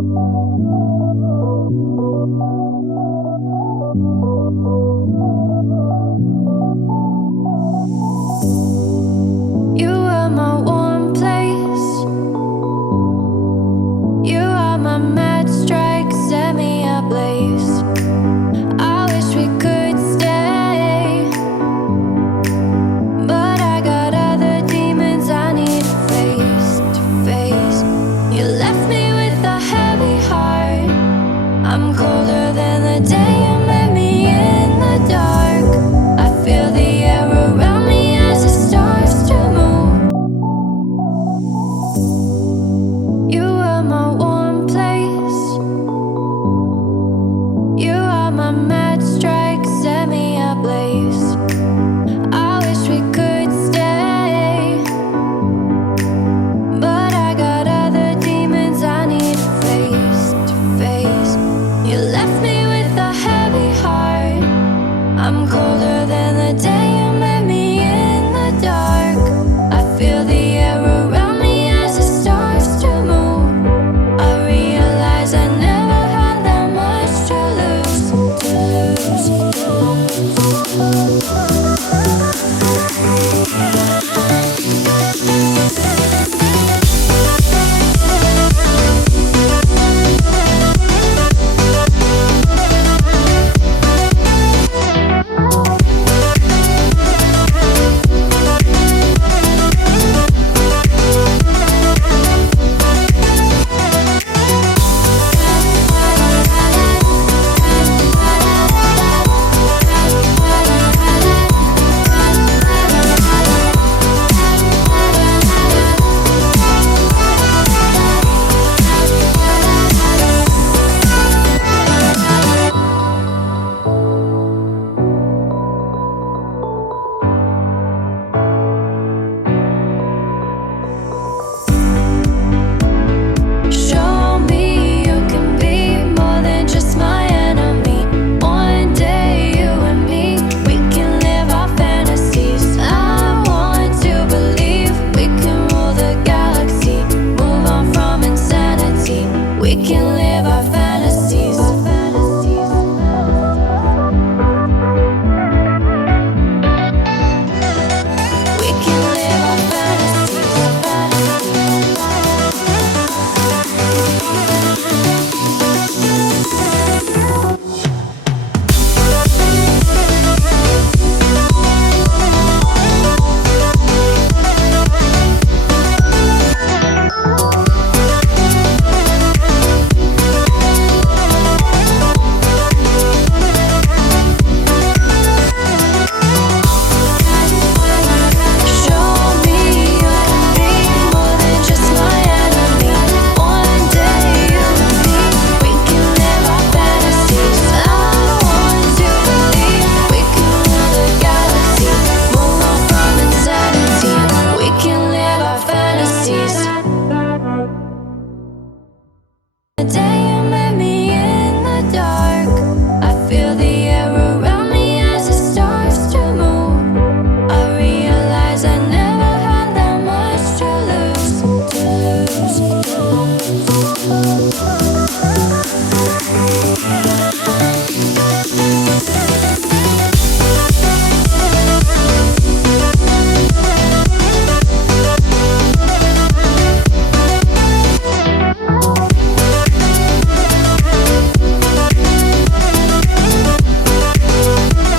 You are my warm place. You are my mad strike, set me ablaze. I wish we could stay, but I got other demons I need face to face. You left me with a heavy heart. I'm colder than the day you met me in the dark. I feel the air around me as it starts to move. You are my warm place. You are my mad strike, set me ablaze. I wish we could stay, but I got other demons I need face to face. You left me with a heavy heart. I'm colder than the day you met me in the dark. I feel the air around me as it starts to move. I realize I never had that much to lose, Show me you can be more than just my enemy. One day you and me, we can live our fantasies. I want to believe we can rule the galaxy, move on from insanity. We can